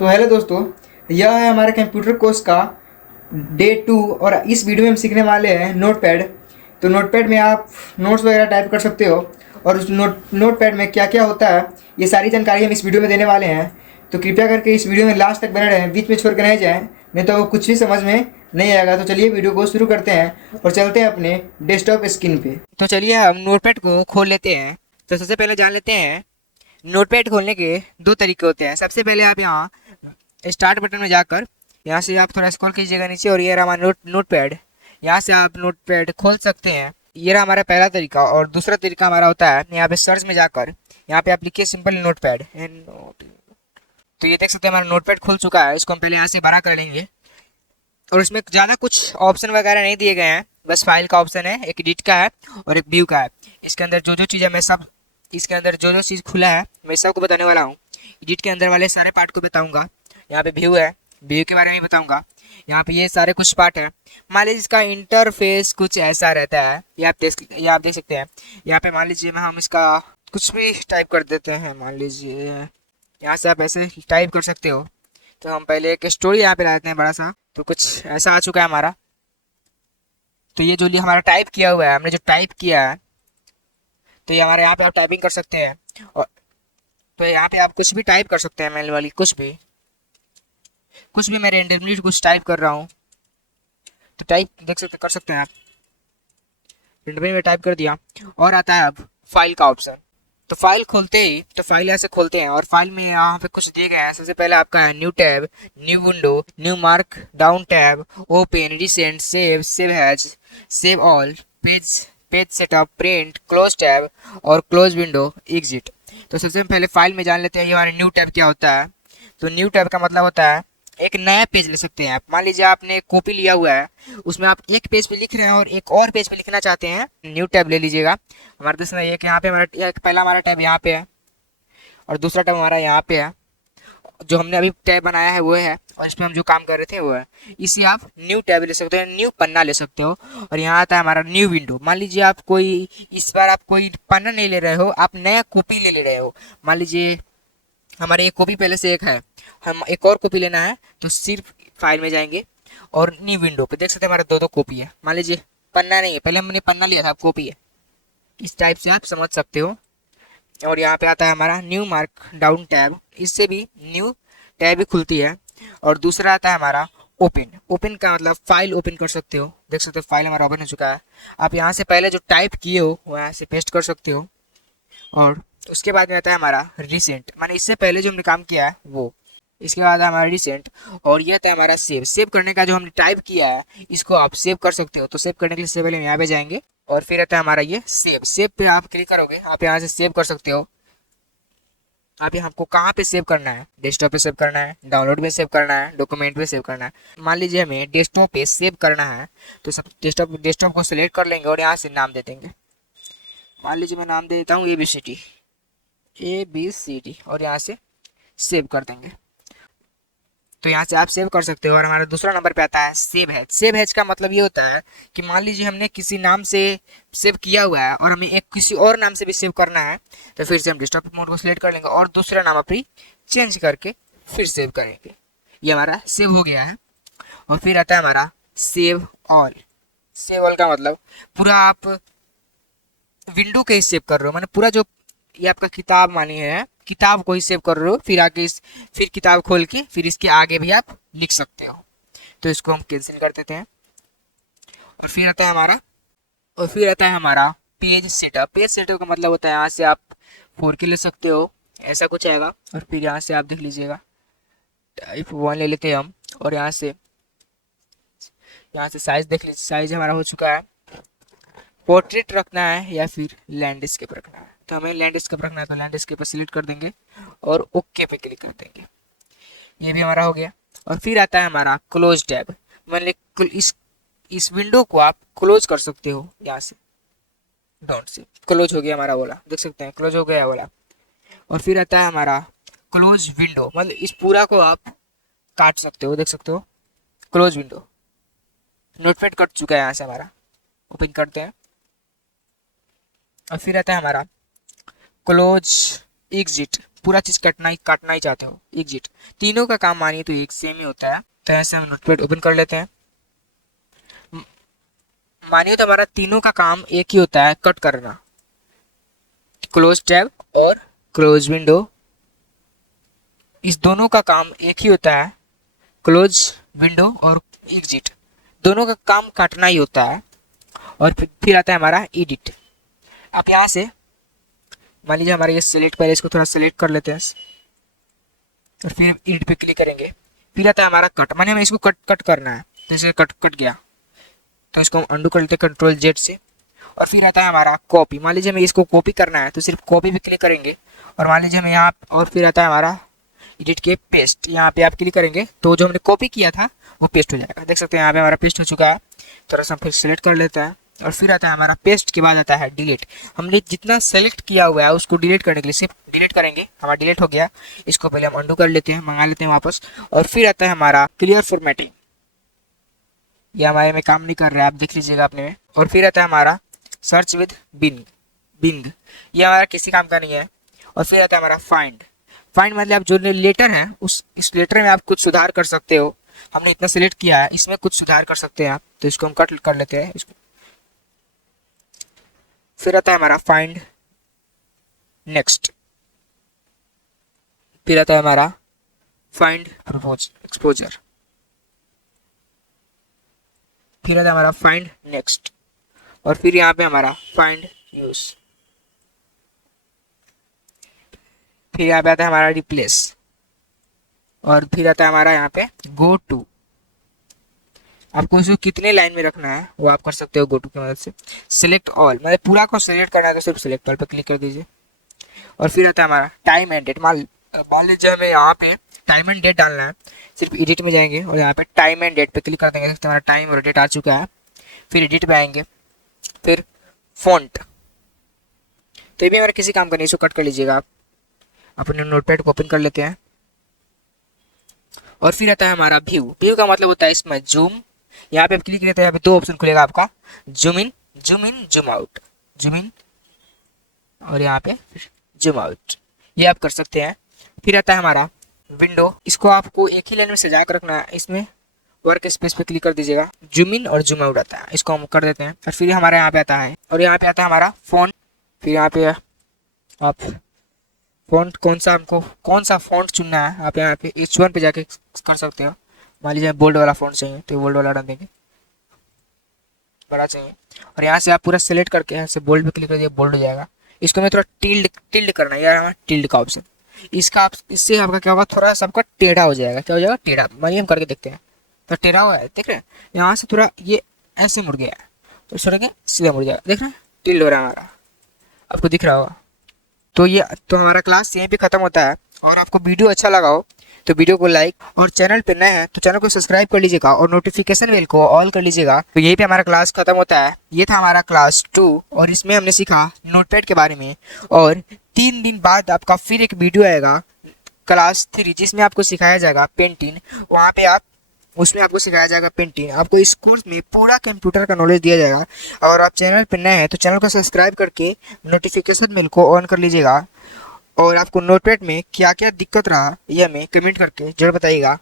तो हेलो दोस्तों, यह है हमारे कंप्यूटर कोर्स का डे 2 और इस वीडियो में हम सीखने वाले हैं नोटपैड। तो नोटपैड में आप नोट्स वगैरह टाइप कर सकते हो और उस नोटपैड में क्या क्या होता है ये सारी जानकारी हम इस वीडियो में देने वाले हैं। तो कृपया करके इस वीडियो में लास्ट तक बने रहें, बीच में छोड़ कर नहीं जाएँ, नहीं तो कुछ भी समझ में नहीं आएगा। तो चलिए वीडियो को शुरू करते हैं और चलते हैं अपने डेस्कटॉप स्क्रीन पे। तो चलिए हम नोटपैड को खोल लेते हैं। तो सबसे पहले जान लेते हैं नोटपैड खोलने के दो तरीके होते हैं। सबसे पहले आप यहाँ स्टार्ट बटन में जाकर यहाँ से आप थोड़ा स्क्रॉल कीजिएगा नीचे और ये रहा हमारा नोटपैड। यहाँ से आप नोटपैड खोल सकते हैं। ये रहा हमारा पहला तरीका। और दूसरा तरीका हमारा होता है यहाँ पे सर्च में जाकर यहाँ पे आप लिखिए सिंपल नोटपैड। तो ये देख सकते हैं हमारा नोटपैड खुल चुका है। इसको हम पहले यहाँ से बड़ा कर लेंगे और इसमें ज़्यादा कुछ ऑप्शन वगैरह नहीं दिए गए हैं, बस फाइल का ऑप्शन है, एक एडिट का है और एक व्यू का है। इसके अंदर जो जो चीज़ है मैं सब इसके अंदर जो जो चीज़ खुला है मैं सबको बताने वाला हूँ। एडिट के अंदर वाले सारे पार्ट को बताऊँगा। यहाँ पे व्यू है, व्यू के बारे में बताऊँगा। यहाँ पे ये सारे कुछ पार्ट है। मान लीजिए इसका इंटरफेस कुछ ऐसा रहता है, ये आप देख सकते हैं। यहाँ पे मान लीजिए हम इसका कुछ भी टाइप कर देते हैं। मान लीजिए यहाँ से आप ऐसे टाइप कर सकते हो। तो हम पहले एक स्टोरी यहाँ पे ला देते हैं बड़ा सा। तो कुछ ऐसा आ चुका है हमारा। तो ये जो हमारा टाइप किया हुआ है, हमने जो टाइप किया है, तो ये हमारे यहाँ पे आप टाइपिंग कर सकते हैं। और तो यहाँ पे आप कुछ भी टाइप कर सकते हैं, मैनुअली कुछ भी मैं रेंडमली कुछ टाइप कर रहा हूँ तो टाइप देख सकते कर सकते हैं आप। रेंडमली में टाइप कर दिया और आता है अब फाइल का ऑप्शन। तो फाइल खोलते ही तो फाइल ऐसे खोलते हैं और फाइल में यहाँ पे कुछ दिए गए हैं। सबसे पहले आपका है new tab, new window, new mark down tab, open, recent, save, save has, save all, page page setup, print, close tab और क्लोज विंडो, एग्जिट। तो सबसे पहले फाइल में जान लेते हैं ये हमारा न्यू टैब क्या होता है। तो न्यू टैब का मतलब होता है एक नया पेज ले सकते हैं आप। मान लीजिए आपने कॉपी लिया हुआ है, उसमें आप एक पेज पे लिख रहे हैं और एक और पेज पे लिखना चाहते हैं, न्यू टैब ले लीजिएगा। हमारे देश में एक यहाँ पे हमारा पहला हमारा टैब यहाँ पे है और दूसरा टैब हमारा यहाँ पे है। जो हमने अभी टैब बनाया है वो है और इस पर हम जो काम कर रहे थे वो है। इसी आप न्यू टैब ले सकते हो, न्यू पन्ना ले सकते हो। और यहाँ आता है हमारा न्यू विंडो। मान लीजिए आप कोई इस बार आप कोई पन्ना नहीं ले रहे हो, आप नया कॉपी ले रहे हो। मान लीजिए हमारे एक कॉपी पहले से एक है, हम एक और कॉपी लेना है तो सिर्फ फाइल में जाएंगे और न्यू विंडो पे देख सकते हैं हमारे दो दो कॉपी है। मान लीजिए पन्ना नहीं है, पहले हमने पन्ना लिया था, अब कॉपी है। इस टाइप से आप समझ सकते हो। और यहाँ पे आता है हमारा न्यू मार्क डाउन टैब, इससे भी न्यू टैब भी खुलती है। और दूसरा आता है हमारा ओपन। ओपन का मतलब फाइल ओपन कर सकते हो। देख सकते हो फाइल हमारा ओपन हो चुका है। आप यहाँ से पहले जो टाइप किए हो वो यहाँ से पेस्ट कर सकते हो। और उसके बाद में आता है हमारा रिसेंट, माने इससे पहले जो हमने काम किया है वो। इसके बाद हमारा रिसेंट और ये था हमारा सेव। सेव करने का जो हमने टाइप किया है इसको आप सेव कर सकते हो। तो सेव करने के लिए सबसे पहले हम यहाँ पे जाएंगे और फिर आता है हमारा ये सेव। सेव पे आप क्लिक करोगे, आप यहाँ से सेव कर सकते हो। आप यहाँ आपको कहाँ पे सेव करना है, डेस्कटॉप पे सेव करना है, डाउनलोड में सेव करना है, डॉक्यूमेंट पे सेव करना है। मान लीजिए हमें डेस्कटॉप पे सेव करना है तो सब डेस्कटॉप को सिलेक्ट कर लेंगे और यहाँ से नाम दे देंगे। मान लीजिए मैं नाम दे देता हूँ ABCD और यहाँ से सेव कर देंगे। तो यहाँ से आप सेव कर सकते हो। और हमारा दूसरा नंबर पे आता है सेव हैज। सेव हैज का मतलब ये होता है कि मान लीजिए हमने किसी नाम से सेव किया हुआ है और हमें एक किसी और नाम से भी सेव करना है तो फिर से हम डेस्कटॉप मोड को सिलेक्ट कर लेंगे और दूसरा नाम अपनी चेंज करके फिर सेव करेंगे। ये हमारा सेव हो गया है। और फिर आता है हमारा सेव ऑल। सेव ऑल का मतलब पूरा आप विंडो के ही सेव कर रहे हो, माने पूरा जो ये आपका किताब मानी है, किताब को ही सेव कर रहे हो। फिर आगे फिर किताब खोल के फिर इसके आगे भी आप लिख सकते हो। तो इसको हम कैंसिल कर देते हैं। और फिर आता है हमारा पेज सेटअप। पेज सेटअप का मतलब होता है यहाँ से आप 4K ले सकते हो, ऐसा कुछ आएगा। और फिर यहाँ से आप देख लीजिएगा टाइप 1 ले लेते हैं हम। और यहाँ से साइज देख लीजिए, साइज हमारा हो चुका है। पोर्ट्रेट रखना है या फिर लैंडस्केप रखना है, तो हमें लैंडस्केप रखना है तो लैंडस्केप पर सिलेक्ट कर देंगे और ओके पे क्लिक कर देंगे। ये भी हमारा हो गया। और फिर आता है हमारा क्लोज टैब। मान ली इस विंडो को आप क्लोज कर सकते हो यहाँ से, डॉट से क्लोज हो गया हमारा वाला, देख सकते हैं क्लोज हो गया वाला। और फिर आता है हमारा क्लोज विंडो, मतलब इस पूरा को आप काट सकते हो, देख सकते हो क्लोज विंडो। नोटपैड कट चुका है यहाँ से हमारा, ओपन करते हैं। और फिर आता है हमारा क्लोज एग्जिट, पूरा चीज काटना ही चाहते हो, एग्जिट। तीनों का काम मानिए तो एक सेम ही होता है। तो ऐसे हम नोटपैड ओपन कर लेते हैं। मानिए तो हमारा तीनों का काम एक ही होता है, कट करना। क्लोज टैब और क्लोज विंडो, इस दोनों का काम एक ही होता है, क्लोज विंडो और एग्जिट, दोनों का काम काटना ही होता है। और फिर आता है हमारा एडिट। आप यहाँ से मान लीजिए हमारा ये सिलेक्ट, पहले इसको थोड़ा सिलेक्ट कर लेते हैं और फिर एडिट पे क्लिक करेंगे। फिर आता है हमारा कट, मानिए हमें इसको कट करना है, जैसे कट गया तो इसको हम अंडू कर लेते हैं कंट्रोल जेड से। और फिर आता है हमारा कॉपी, मान लीजिए हमें इसको कॉपी करना है तो सिर्फ कॉपी पे क्लिक करेंगे। और मान लीजिए हमें यहाँ, और फिर आता है हमारा एडिट के पेस्ट, यहाँ पे आप क्लिक करेंगे तो जो हमने कॉपी किया था वो पेस्ट हो जाएगा। देख सकते हैं यहाँ पे हमारा पेस्ट हो चुका है। थोड़ा सा फिर सिलेक्ट कर लेता है और फिर आता है हमारा पेस्ट के बाद आता है डिलीट। हमने जितना सेलेक्ट किया हुआ है उसको डिलीट करने के लिए सिर्फ डिलीट करेंगे, हमारा डिलीट हो गया। इसको पहले हम अंडू कर लेते हैं, मंगा लेते हैं वापस। और फिर आता है हमारा क्लियर फॉर्मेटिंग, ये हमारे में काम नहीं कर रहा है, आप देख लीजिएगा अपने में। और फिर आता है हमारा सर्च विद बिंग, ये हमारा किसी काम का नहीं है। और फिर आता है हमारा फाइंड मतलब जो लेटर है इस लेटर में आप कुछ सुधार कर सकते हो। हमने इतना सिलेक्ट किया है, इसमें कुछ सुधार कर सकते हैं आप, तो इसको हम कट कर लेते हैं इसको। फिर आता है हमारा फाइंड नेक्स्ट, फिर आता है हमारा फाइंड एक्सपोजर, फिर आता है हमारा फाइंड नेक्स्ट, और फिर यहाँ पे हमारा फाइंड यूज, फिर यहाँ पे आता है हमारा रिप्लेस, और फिर आता है हमारा यहाँ पे गो टू। आपको इसको कितने लाइन में रखना है वो आप कर सकते हो गो टू की मदद से। सिलेक्ट ऑल, मतलब पूरा को सिलेक्ट करना है तो सिर्फ सिलेक्ट ऑल पर क्लिक कर दीजिए। और फिर आता है हमारा टाइम एंड डेट, मान लीजिए हमें यहाँ पे टाइम एंड डेट डालना है, सिर्फ एडिट में जाएंगे और यहाँ पे टाइम एंड डेट पे क्लिक कर देंगे। हमारा टाइम और डेट आ चुका है। फिर एडिट पे आएंगे, फिर फॉन्ट, तो ये भी हमारा किसी काम का नहीं, इसको कट कर लीजिएगा आप। अपने नोटपैड को ओपन कर लेते हैं और फिर आता है हमारा व्यू का मतलब होता है इसमें जूम। यहाँ पे आप क्लिक करते हैं, यहाँ पे दो ऑप्शन खुलेगा आपका, zoom in zoom out, zoom in और यहाँ पे जूम आउट, ये आप कर सकते हैं। फिर आता है हमारा विंडो, इसको आपको एक ही लाइन में सजा कर रखना है। इसमें वर्क स्पेस पे क्लिक कर दीजिएगा, जूम इन और जूम आउट आता है, इसको हम कर देते हैं। और फिर हमारे यहाँ पे आता है, और यहाँ पे आता है हमारा फ़ॉन्ट। फिर यहाँ पे आप फ़ॉन्ट कौन सा फ़ॉन्ट चुनना है, आप यहाँ पे H1 पे जाके कर सकते हो। मान लीजिए बोल्ड वाला फ़ॉन्ट चाहिए तो बोल्ड वाला डाल देंगे, बड़ा चाहिए। और यहाँ से आप पूरा सेलेक्ट करके यहाँ से बोल्ड पे क्लिक कर दिया, बोल्ड हो जाएगा। इसको मैं थोड़ा टिल्ड करना है, यार हमारा टिल्ड का ऑप्शन, इसका आप, इससे आपका क्या होगा, थोड़ा सा आपका टेढ़ा हो जाएगा। क्या हो जाएगा, टेढ़ा। मानिए हम करके देखते हैं, तो टेढ़ा हुआ है, देख रहे हैं। यहाँ से थोड़ा ये ऐसे मुड़ गया है, तो छोड़ेंगे सीधा मुड़ जाएगा, देख रहे हैं, टिल्ड हो रहा है हमारा, आपको दिख रहा होगा। तो हमारा क्लास यहीं पे ख़त्म होता है। और आपको वीडियो अच्छा लगा हो तो वीडियो को लाइक, और चैनल पे नए हैं तो चैनल को सब्सक्राइब कर लीजिएगा और नोटिफिकेशन बेल को ऑल कर लीजिएगा। तो यहीं पे हमारा क्लास खत्म होता है। ये था हमारा क्लास 2 और इसमें हमने सीखा नोटपैड के बारे में। और 3 दिन बाद आपका फिर एक वीडियो आएगा क्लास 3 जिसमें आपको सिखाया जाएगा पेंटिंग। वहाँ पे उसमें आपको सिखाया जाएगा पेंटिंग। आपको इस कोर्स में पूरा कंप्यूटर का नॉलेज दिया जाएगा। और आप चैनल पर नए हैं तो चैनल को सब्सक्राइब करके नोटिफिकेशन बेल को ऑन कर लीजिएगा। और आपको नोटपैड में क्या क्या दिक्कत रहा ये हमें कमेंट करके जरूर बताइएगा।